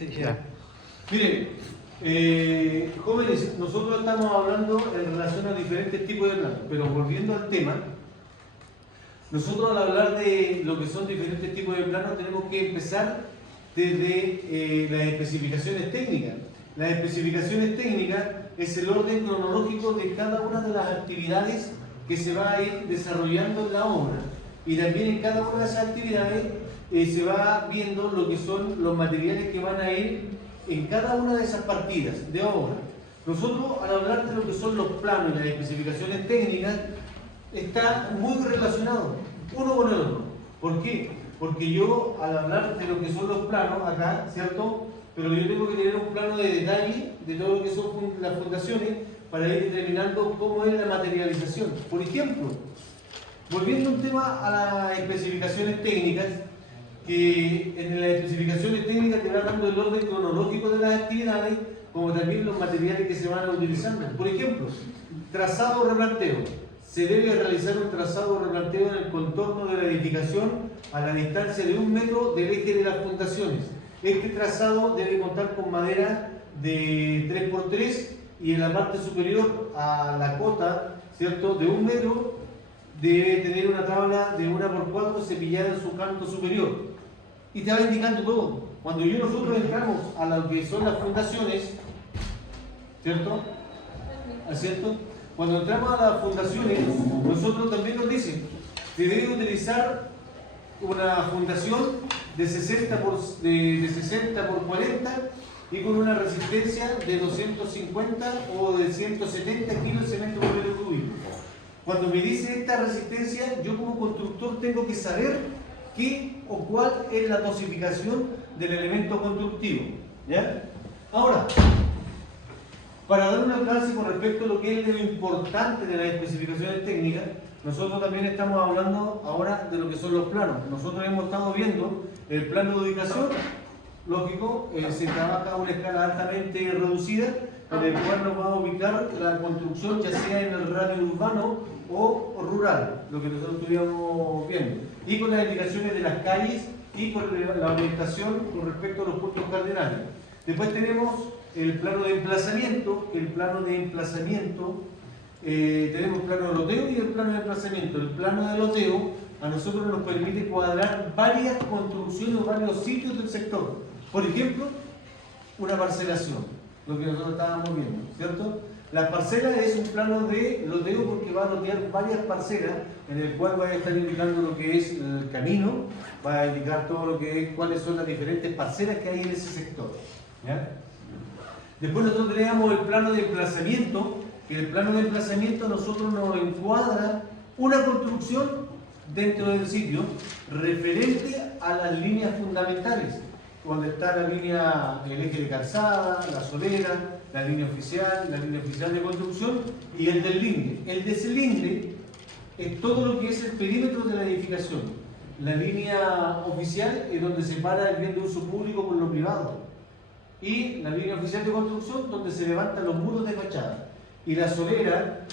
Ya. Miren, jóvenes, nosotros estamos hablando en relación a diferentes tipos de planos, pero volviendo al tema, nosotros al hablar de lo que son diferentes tipos de planos tenemos que empezar desde las especificaciones técnicas. Las especificaciones técnicas es el orden cronológico de cada una de las actividades que se va a ir desarrollando en la obra. Y también en cada una de esas actividades se va viendo lo que son los materiales que van a ir en cada una de esas partidas de obra. Nosotros, al hablar de lo que son los planos y las especificaciones técnicas, está muy relacionado uno con el otro. ¿Por qué? Porque yo, al hablar de lo que son los planos acá, ¿cierto? Pero yo tengo que tener un plano de detalle de todo lo que son las fundaciones para ir determinando cómo es la materialización. Por ejemplo, volviendo un tema a las especificaciones técnicas, que en las especificaciones técnicas te va dando el orden cronológico de las actividades, como también los materiales que se van a utilizar. Por ejemplo, trazado o replanteo. Se debe realizar un trazado o replanteo en el contorno de la edificación a la distancia de 1 metro del eje de las fundaciones. Este trazado debe contar con madera de 3×3 y en la parte superior a la cota, ¿cierto?, de 1 metro debe tener una tabla de 1×4 cepillada en su canto superior. Y te va indicando todo. Cuando nosotros entramos a lo que son las fundaciones, ¿cierto? ¿Cierto? Cuando entramos a las fundaciones, nosotros también nos dicen, se debe utilizar una fundación de 60 por 40 y con una resistencia de 250 o de 170 kilos de cemento por metro cúbico. Cuando me dice esta resistencia, yo como constructor tengo que saber qué o cuál es la dosificación del elemento constructivo. ¿Ya? Ahora, para dar un alcance con respecto a lo que es lo importante de las especificaciones técnicas, nosotros también estamos hablando ahora de lo que son los planos. Nosotros hemos estado viendo el plano de ubicación, lógico, se trabaja a una escala altamente reducida, en el cual nos va a ubicar la construcción ya sea en el radio urbano o rural, lo que nosotros estuvimos viendo, y con las indicaciones de las calles y con la orientación con respecto a los puntos cardinales. Después tenemos el plano de emplazamiento. El plano de emplazamiento, tenemos el plano de loteo y el plano de emplazamiento. El plano de loteo a nosotros nos permite cuadrar varias construcciones o varios sitios del sector. Por ejemplo, una parcelación, lo que nosotros estábamos viendo, ¿cierto? La parcela es un plano de loteo porque va a lotear varias parcelas en el cual va a estar indicando lo que es el camino, va a indicar todo lo que es, cuáles son las diferentes parcelas que hay en ese sector. ¿Ya? Después nosotros tenemos el plano de emplazamiento, que el plano de emplazamiento a nosotros nos encuadra una construcción dentro del sitio referente a las líneas fundamentales, donde está la línea, el eje de calzada, la solera, la línea oficial de construcción y el del linde. El deslinde es todo lo que es el perímetro de la edificación. La línea oficial es donde separa el bien de uso público con lo privado. Y la línea oficial de construcción donde se levantan los muros de fachada. Y la solera,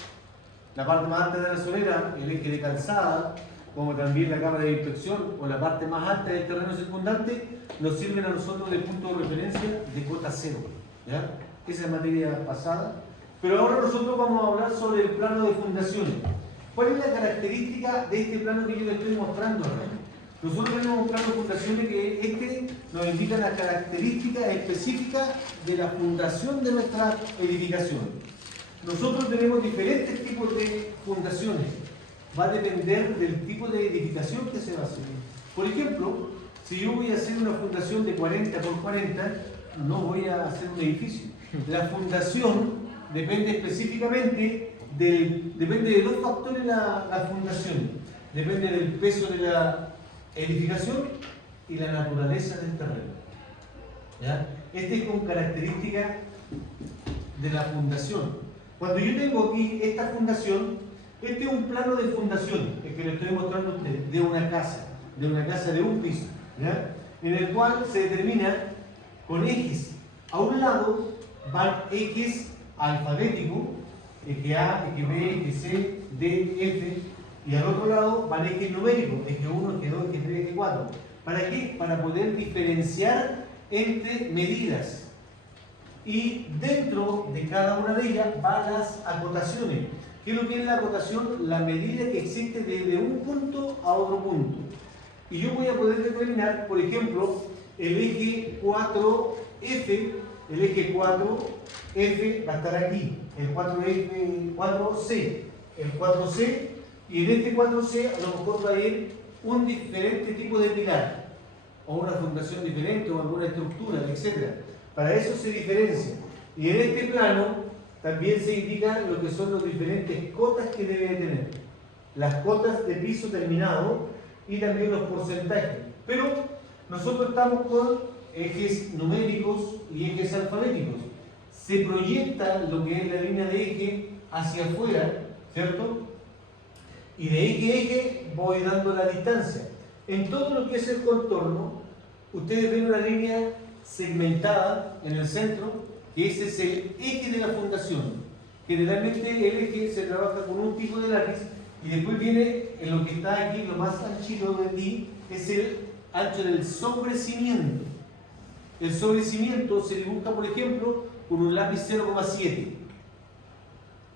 la parte más alta de la solera, el eje de calzada, como también la cámara de inspección o la parte más alta del terreno circundante, nos sirven a nosotros de punto de referencia de cota cero. ¿Ya? Esa es materia pasada. Pero ahora nosotros vamos a hablar sobre el plano de fundaciones. ¿Cuál es la característica de este plano que yo les estoy mostrando ahora? Nosotros tenemos un plano de fundaciones que nos indica las características específicas de la fundación de nuestra edificación. Nosotros tenemos diferentes tipos de fundaciones. Va a depender del tipo de edificación que se va a hacer. Por ejemplo, si yo voy a hacer una fundación de 40 por 40, no voy a hacer un edificio. La fundación depende específicamente depende de dos factores la fundación. Depende del peso de la edificación y la naturaleza del terreno. ¿Ya? Este es con características de la fundación. Cuando yo tengo aquí esta fundación, este es un plano de fundación, el que le estoy mostrando a ustedes, de una casa de un piso, ¿ya? En el cual se determina con ejes. A un lado van ejes alfabéticos, eje A, eje B, eje C, D, F, y al otro lado van ejes numéricos, eje 1, eje 2, eje 3, eje 4. ¿Para qué? Para poder diferenciar entre medidas. Y dentro de cada una de ellas van las acotaciones. ¿Qué es lo que es la acotación? La medida que existe desde un punto a otro punto. Y yo voy a poder determinar, por ejemplo, el eje 4F, el eje 4F va a estar aquí, el 4C, el 4C, y en este 4C a lo mejor va a ir un diferente tipo de pilar, o una fundación diferente, o alguna estructura, etc. Para eso se diferencia. Y en este plano también se indica lo que son las diferentes cotas que debe tener. Las cotas de piso terminado y también los porcentajes. Pero nosotros estamos con ejes numéricos y ejes alfabéticos. Se proyecta lo que es la línea de eje hacia afuera, ¿cierto? Y de eje a eje voy dando la distancia. En todo lo que es el contorno, ustedes ven una línea segmentada en el centro, que ese es el eje de la fundación. Generalmente el eje se trabaja con un tipo de lápiz y después viene en lo que está aquí, lo más anchito de aquí, es el ancho del sobrecimiento. El sobrecimiento se dibuja, por ejemplo, con un lápiz 0,7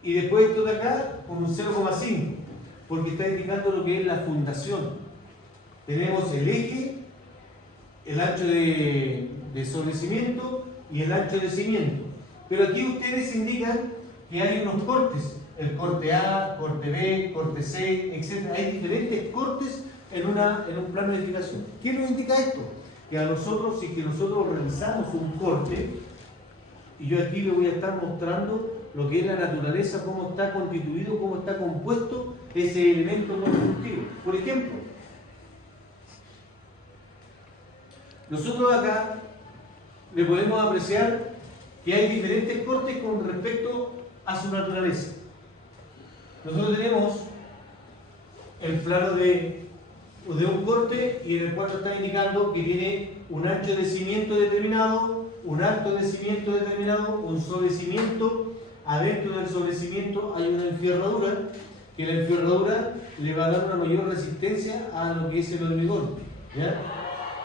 y después esto de acá con un 0,5, porque está indicando lo que es la fundación. Tenemos el eje, el ancho de sobrecimiento y el ancho de cimiento. Pero aquí ustedes indican que hay unos cortes, el corte A, corte B, corte C, etc. Hay diferentes cortes en un plano de edificación. ¿Qué nos indica esto? Que a nosotros, si que nosotros realizamos un corte, y yo aquí le voy a estar mostrando lo que es la naturaleza, cómo está constituido, cómo está compuesto ese elemento constructivo. Por ejemplo, nosotros acá le podemos apreciar que hay diferentes cortes con respecto a su naturaleza. Nosotros tenemos el plano de un corte y en el cual está indicando que tiene un ancho de cimiento determinado, un alto de cimiento determinado, un sobrecimiento. Adentro del sobrecimiento hay una enfierradura, que la enfierradura le va a dar una mayor resistencia a lo que es el hormigón, ¿ya?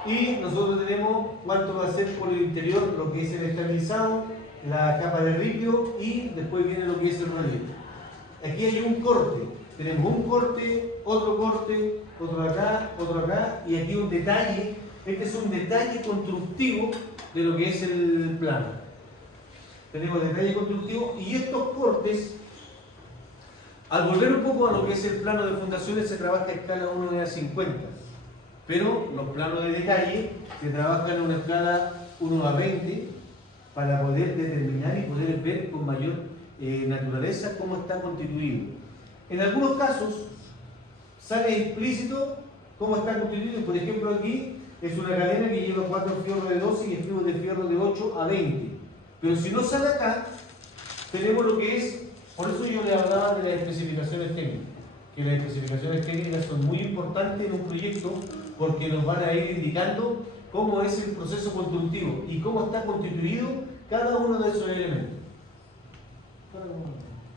Y nosotros tenemos cuánto va a ser por el interior, lo que es el estabilizado, la capa de ripio y después viene lo que es el relieve. Aquí hay un corte, tenemos un corte, otro acá y aquí un detalle. Este es un detalle constructivo de lo que es el plano. Tenemos detalle constructivo y estos cortes, al volver un poco a lo que es el plano de fundaciones, se trabaja a escala 1:50. Pero los planos de detalle se trabajan en una escala 1:20 para poder determinar y poder ver con mayor naturaleza cómo está constituido. En algunos casos sale explícito cómo está constituido. Por ejemplo, aquí es una cadena que lleva 4 fierros de 12 y estribos de fierro de 8 a 20. Pero si no sale acá, tenemos lo que es, por eso yo le hablaba de las especificaciones técnicas, que las especificaciones técnicas son muy importantes en un proyecto porque nos van a ir indicando cómo es el proceso constructivo y cómo está constituido cada uno de esos elementos.